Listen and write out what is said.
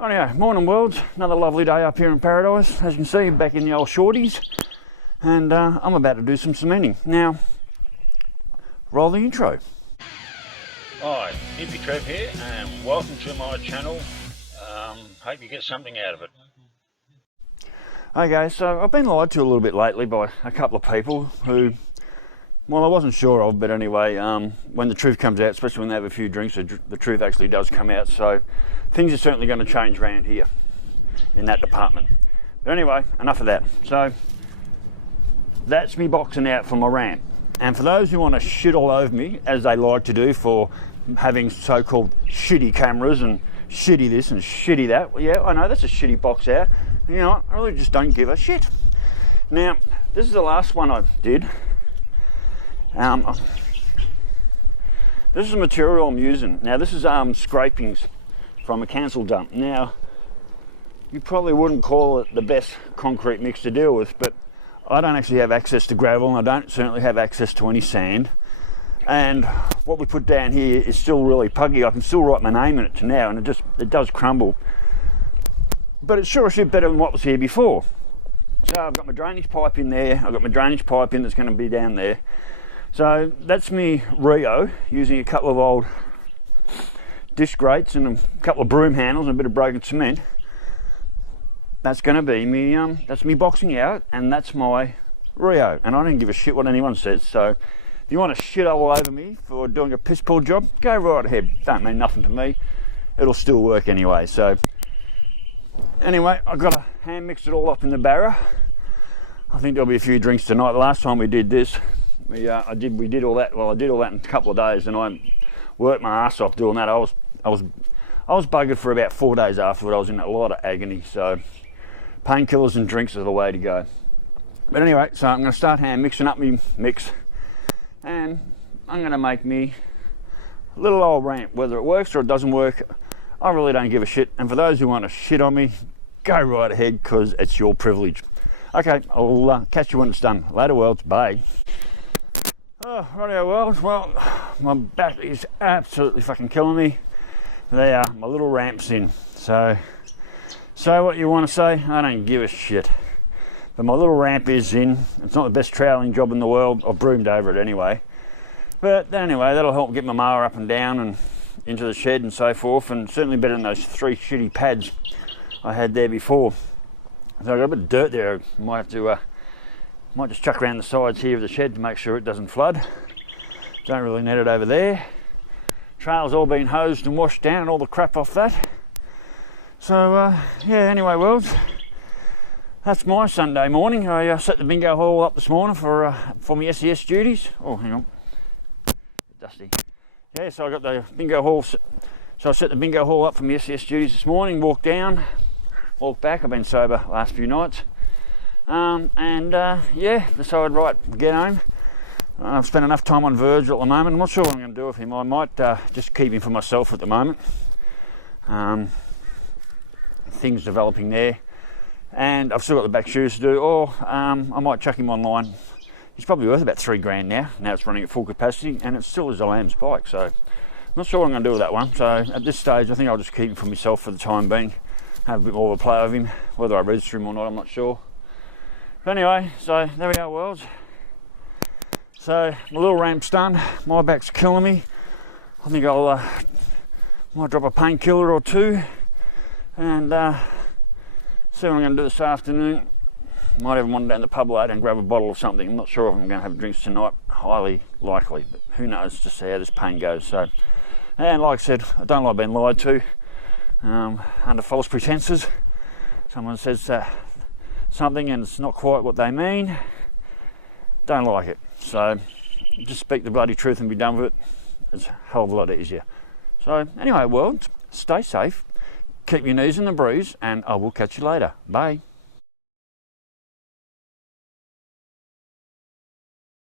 Anyway, morning worlds, another lovely day up here in paradise. As you can see, back in the old shorties, and I'm about to do some cementing. Now, roll the intro. Hi, Hippy Trev here, and welcome to my channel. Hope you get something out of it. Okay, so I've been lied to a little bit lately by a couple of people who, well, I wasn't sure of, but anyway, when the truth comes out, especially when they have a few drinks, the truth actually does come out. So things are certainly going to change around here in that department. But anyway, enough of that. So that's me boxing out for my ramp. And for those who want to shit all over me, as they like to do for having so-called shitty cameras and shitty this and shitty that, well, yeah, I know that's a shitty box out. You know what? I really just don't give a shit. Now, this is the last one I did. This is the material I'm using. Now, this is scrapings from a council dump. Now, you probably wouldn't call it the best concrete mix to deal with, but I don't actually have access to gravel, and I don't certainly have access to any sand. And what we put down here is still really puggy. I can still write my name in it to now, and it does crumble. But it's sure as shit better than what was here before. So I've got my drainage pipe in there. I've got my drainage pipe in that's going to be down there. So that's me Rio using a couple of old disc grates and a couple of broom handles and a bit of broken cement. That's going to be me. That's me boxing out, and that's my Rio. And I don't give a shit what anyone says. So if you want to shit all over me for doing a piss poor job, go right ahead. Don't mean nothing to me. It'll still work anyway. So anyway, I've got to hand mix it all up in the barra. I think there'll be a few drinks tonight. The last time we did this, we did all that. Well, I did all that in a couple of days, and I worked my ass off doing that. I was buggered for about 4 days afterward. I was in a lot of agony. So painkillers and drinks are the way to go. But anyway, so I'm going to start hand mixing up my mix, and I'm going to make me a little old ramp. Whether it works or it doesn't work, I really don't give a shit. And for those who want to shit on me, go right ahead, because it's your privilege. Okay, I'll catch you when it's done. Later worlds, bye. Oh, rightio worlds, well, my back is absolutely fucking killing me. There, my little ramp's in. So say what you want to say, I don't give a shit. But my little ramp is in. It's not the best troweling job in the world. I've broomed over it anyway. But anyway, that'll help get my mower up and down and into the shed and so forth, and certainly better than those 3 shitty pads I had there before. So I've got a bit of dirt there. I might have to, might just chuck around the sides here of the shed to make sure it doesn't flood. Don't really need it over there. Trail's all been hosed and washed down and all the crap off that. So yeah, anyway worlds, that's my Sunday morning. I set the bingo hall up this morning for my SES duties. Oh, hang on, dusty. Yeah, so I got the bingo hall. So I set the bingo hall up for my SES duties this morning. Walked down, walked back. I've been sober last few nights, yeah, decided right, get home. I've spent enough time on Virgil at the moment. I'm not sure what I'm going to do with him. I might just keep him for myself at the moment. Things developing there, and I've still got the back shoes to do, or I might chuck him online. He's probably worth about $3,000 now. Now it's running at full capacity, and it still is a lamb's bike. So I'm not sure what I'm going to do with that one. So at this stage, I think I'll just keep him for myself for the time being. Have a bit more of a play with him. Whether I register him or not, I'm not sure. But anyway, so there we go, worlds. So my little ramp's done. My back's killing me. I think I'll might drop a painkiller or two, and see what I'm going to do this afternoon. Might even wander down the pub later and grab a bottle of something. I'm not sure if I'm going to have drinks tonight. Highly likely, but who knows, just see how this pain goes. So, and like I said, I don't like being lied to under false pretenses. Someone says something and it's not quite what they mean. Don't like it. So just speak the bloody truth and be done with it. It's a hell of a lot easier. So anyway, world, stay safe, keep your knees in the breeze, and I will catch you later. Bye.